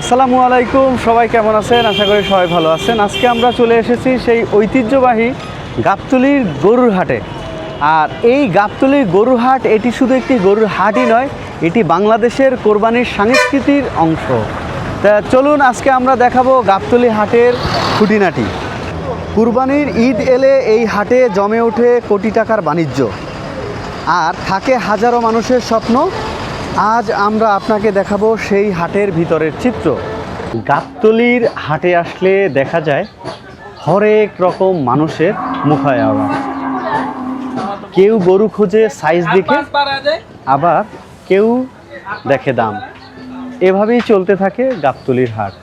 আসসালামু আলাইকুম, সবাই কেমন আছেন? আশা করি সবাই ভালো আছেন। আজকে আমরা চলে এসেছি সেই ঐতিহ্যবাহী গাবতলির গরুর হাটে। আর এই গাবতলির গরুর হাট, এটি শুধু একটি গরুর হাটই নয়, এটি বাংলাদেশের কোরবানির সংস্কৃতির অংশ। তা চলুন, আজকে আমরা দেখাবো গাবতলি হাটের খুঁটিনাটি। কুরবানির ঈদ এলে এই হাটে জমে ওঠে কোটি টাকার বাণিজ্য। আর থাকে হাজারো মানুষের স্বপ্ন আজ আমরা আপনাকে দেখাবো সেই হাটের ভিতরের চিত্র। গাবতলির হাটে আসলে দেখা যায় হরেক রকম মানুষের মুখায়াওয়া কেউ গরু খোঁজে সাইজ দেখে, আবার কেউ দেখে দাম। এভাবেই চলতে থাকে গাবতলির হাট।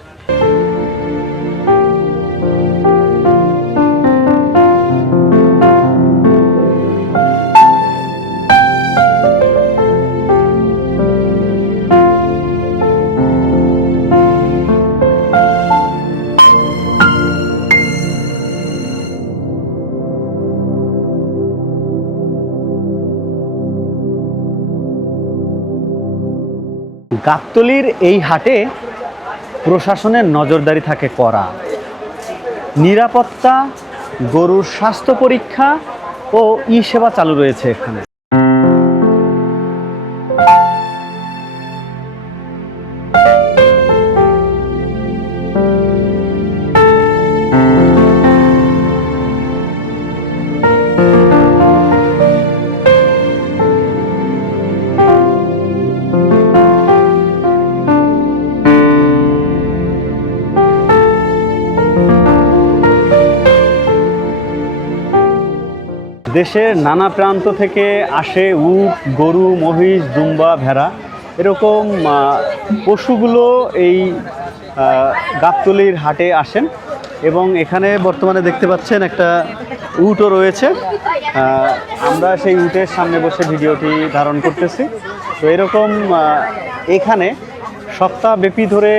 গাবতলির এই হাটে প্রশাসনের নজরদারি থাকে করা নিরাপত্তা, গরুর স্বাস্থ্য পরীক্ষা ও ই সেবা চালু রয়েছে এখানে। দেশের নানা প্রান্ত থেকে আসে উট, গরু, মহিষ দুম্বা ভেড়া। এরকম পশুগুলো এই গাবতলির হাটে আসেন এবং এখানে বর্তমানে দেখতে পাচ্ছেন একটা উটও রয়েছে। আমরা সেই উটের সামনে বসে ভিডিওটি ধারণ করতেছি। তো এরকম এখানে সপ্তাহব্যাপী ধরে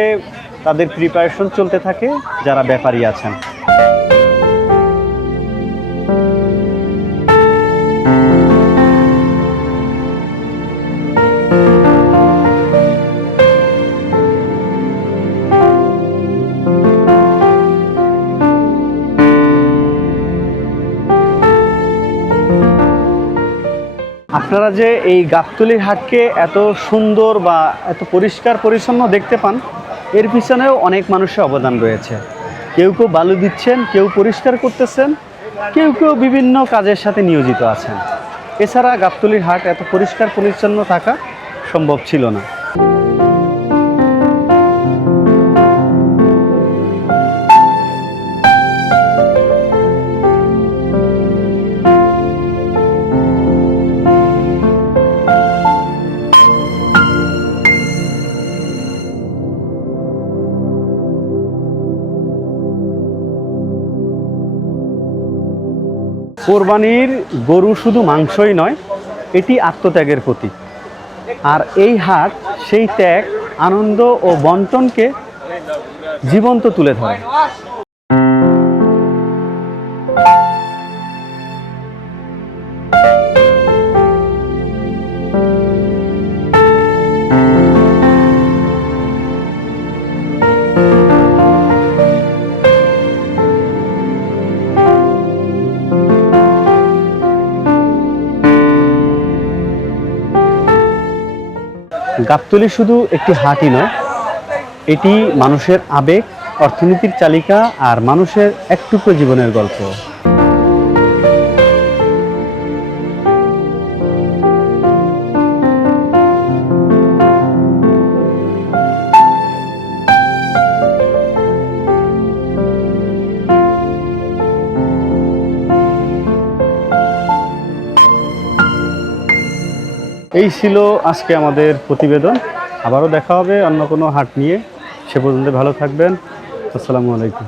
তাদের প্রিপারেশন চলতে থাকে, যারা ব্যাপারী আছেন। আপনারা যে এই গাবতলির হাটকে এত সুন্দর বা এত পরিষ্কার পরিচ্ছন্ন দেখতে পান, এর পিছনেও অনেক মানুষের অবদান রয়েছে। কেউ কেউ বালু দিচ্ছেন, কেউ পরিষ্কার করতেছেন, কেউ কেউ বিভিন্ন কাজের সাথে নিয়োজিত আছেন। এছাড়া গাবতলির হাট এত পরিষ্কার পরিচ্ছন্ন থাকা সম্ভব ছিল না। কোরবানির গরু শুধু মাংসই নয়, এটি আত্মত্যাগের প্রতীক। আর এই হাট, সেই ত্যাগ, আনন্দ ও বন্টনকে জীবন্ত তুলে ধরে। গাবতলি শুধু একটি হাটই নয়, এটি মানুষের আবেগ, অর্থনীতির চালিকা আর মানুষের একটুকু জীবনের গল্প। এই ছিল আজকে আমাদের প্রতিবেদন। আবারও দেখা হবে অন্য কোনো হাট নিয়ে। সে পর্যন্ত ভালো থাকবেন। আসসালামু আলাইকুম।